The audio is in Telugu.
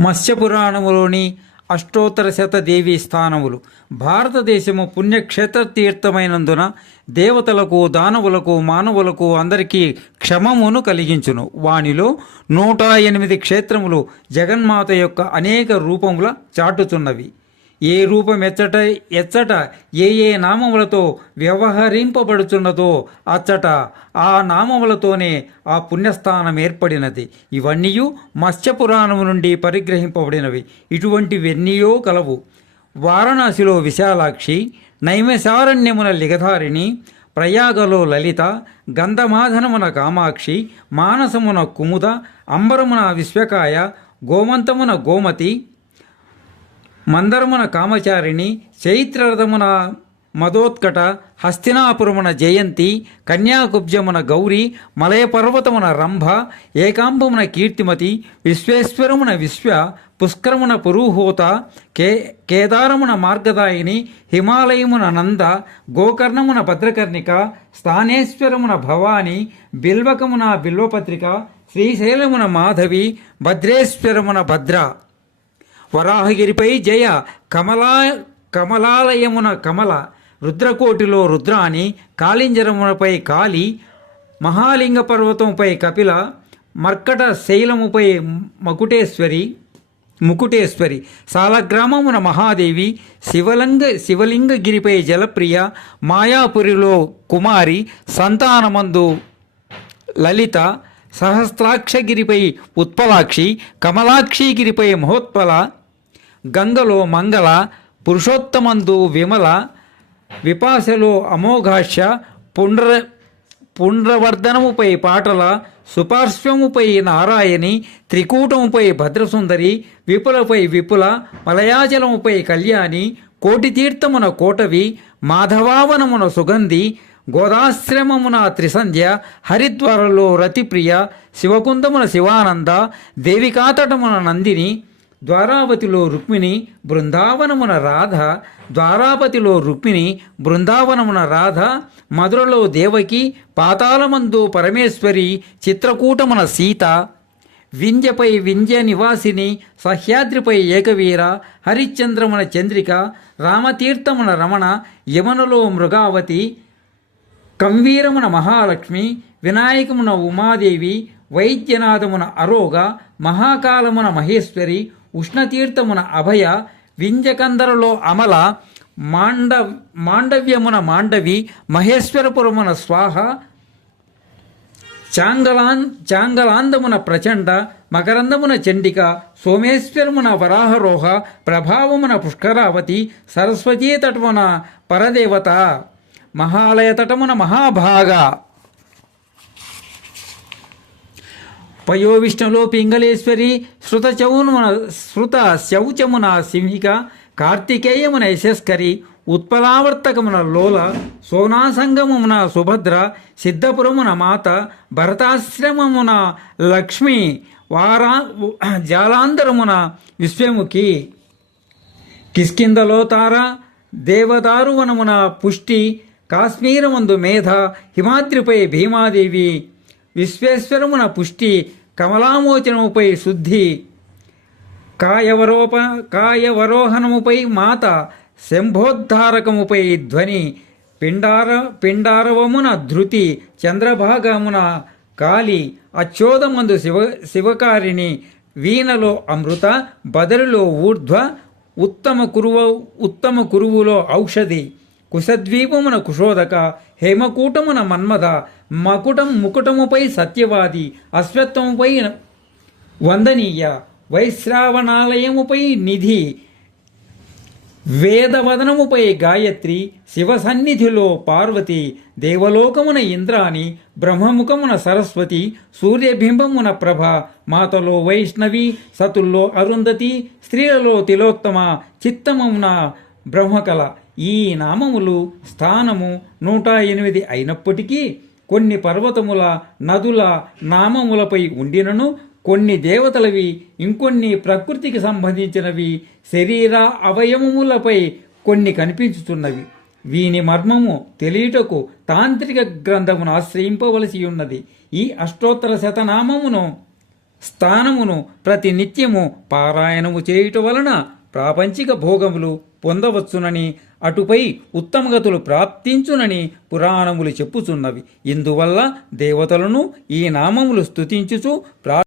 మత్స్యపురాణములోని అష్టోత్తర శత దేవి స్థానములు. భారతదేశము పుణ్యక్షేత్ర తీర్థమైనందున దేవతలకు దానవులకు మానవులకు అందరికీ క్షమమును కలిగించును. వానిలో నూట ఎనిమిది క్షేత్రములు జగన్మాత యొక్క అనేక రూపముల చాటుతున్నవి. ఏ రూపం ఎచ్చట ఎచ్చట ఏ ఏ నామములతో వ్యవహరింపబడుచున్నదో అచ్చట ఆ నామములతోనే ఆ పుణ్యస్థానం ఏర్పడినది. ఇవన్నీ మత్స్యపురాణము నుండి పరిగ్రహింపబడినవి. ఇటువంటివెన్నీయో కలవు. వారణాసిలో విశాలాక్షి నైమశారణ్యమున లిగధారిణి ప్రయాగలో లలిత గంధమాధనమున కామాక్షి మానసమున కుముద అంబరమున విశ్వకాయ గోమంతమున గోమతి మందరమున కామచారిణి చైత్రరథమున మదోత్కట హస్తినాపురమున జయంతి కన్యాకుబ్జమున గౌరి మలయపర్వతమున రంభ ఏకాంబమున కీర్తిమతి విశ్వేశ్వరమున విశ్వ పుష్కరమున పురుహూత కే కేదారమున మార్గదాయిని హిమాలయమున నంద గోకర్ణమున భద్రకర్ణిక స్థానేశ్వరమున భవాని బిల్వకమున బిల్వపత్రిక శ్రీశైలమున మాధవి భద్రేశ్వరమున భద్ర. వరాహగిరిపై జయ కమలా కమలాలయమున కమల రుద్రకోటిలో రుద్రాని కాళింజరమునపై కాళి మహాలింగ పర్వతంపై కపిల మర్కట శైలముపై మకుటేశ్వరి ముకుటేశ్వరి సాలగ్రామమున మహాదేవి శివలింగ శివలింగగిరిపై జలప్రియ మాయాపురిలో కుమారి సంతానమందు లలిత సహస్రాక్షగిరిపై ఉత్పలాక్షి కమలాక్షిగిరిపై మహోత్పల గంగలో మంగళ పురుషోత్తమందు విమల విపాసలో అమోఘాష్య పుండ్ర పుండ్రవర్ధనముపై పాటల సుపార్శ్వముపై నారాయణి త్రికూటముపై భద్రసుందరి విపులపై విపుల మలయాచలముపై కళ్యాణి కోటి తీర్థమున కోటవి మాధవావనమున సుగంధి గోదాశ్రమమున త్రిసంధ్య హరిద్వారలో రతిప్రియ శివకుందమున శివానంద దేవికాతటమున నందిని ద్వారావతిలో రుక్మిణి బృందావనమున రాధ ద్వారాపతిలో రుక్మిణి బృందావనమున రాధ మధురలో దేవకి పాతాళమందు పరమేశ్వరి చిత్రకూటమున సీత వింధ్యపై వింధ్య నివాసిని సహ్యాద్రిపై ఏకవీర హరిశ్చంద్రమున చంద్రిక రామతీర్థమున రమణ యమునలో మృగావతి కంవీరమున మహాలక్ష్మి వినాయకమున ఉమాదేవి వైద్యనాథమున అరోగ మహాకాలమున మహేశ్వరి ఉష్ణతీర్థమున అభయ వింజకందరలో అమల మాండ మాండవ్యమున మాండవి మహేశ్వరపురమున స్వాహ చాంగలాన్ చాంగలాందమున ప్రచండ మకరందమున చండిక సోమేశ్వరమున వరాహరోహ ప్రభావమున పుష్కరావతి సరస్వతీ తటమున పరదేవత మహాలయ తటమున మహాభాగ. పయోవిష్ణులో పింగళేశ్వరి శృత చౌనమున శృత శౌచమున సింహిక కార్తికేయమున యశస్కరి ఉత్పలావర్తకమున లోల సోనాసంగమున సుభద్ర సిద్ధపురమున మాత భరతాశ్రమమున లక్ష్మి వారా జాలాంతరమున విశ్వముఖి కిష్కిందలో తార దేవదారువనమున పుష్టి కాశ్మీరమందు మేధ హిమాద్రిపై భీమాదేవి విశ్వేశ్వరమున పుష్టి కమలామోచనముపై శుద్ధి కాయవరోప కాయవరోహణముపై మాత శంభోద్ధారకముపై ధ్వని పిండార పిండారవమున ధృతి చంద్రభాగమున కాలి అచ్చోదమందు శివ శివకారిణి వీణలో అమృత బదరిలో ఊర్ధ్వ ఉత్తమ కురువ ఉత్తమ కురువులో ఔషధి. కుశద్వీపమున కుశోదక హేమకూటమున మన్మథ మకుటం ముకుటముపై సత్యవాది అశ్వత్వముపై వందనీయ వైశ్రావణాలయముపై నిధి వేదవదనముపై గాయత్రి శివసన్నిధిలో పార్వతి దేవలోకమున ఇంద్రాణి బ్రహ్మముఖమున సరస్వతి సూర్యబింబమున ప్రభ మాతలో వైష్ణవి సతుల్లో అరుంధతి స్త్రీలలో తిలోత్తమ చిత్తమున బ్రహ్మకళ. ఈ నామములు స్థానము నూట ఎనిమిది అయినప్పటికీ కొన్ని పర్వతముల నదుల నామములపై ఉండినను కొన్ని దేవతలవి ఇంకొన్ని ప్రకృతికి సంబంధించినవి శరీర అవయవములపై కొన్ని కనిపించుతున్నవి. వీని మర్మము తెలియటకు తాంత్రిక గ్రంథమును ఆశ్రయింపవలసి ఉన్నది. ఈ అష్టోత్తర శతనామమును స్థానమును ప్రతి నిత్యము పారాయణము చేయుట వలన ప్రాపంచిక భోగములు పొందవచ్చునని అటుపై ఉత్తమగతులు ప్రాప్తించునని పురాణములు చెప్పుచున్నవి. ఇందువల్ల దేవతలను ఈ నామములు స్తుతించుచు ప్రా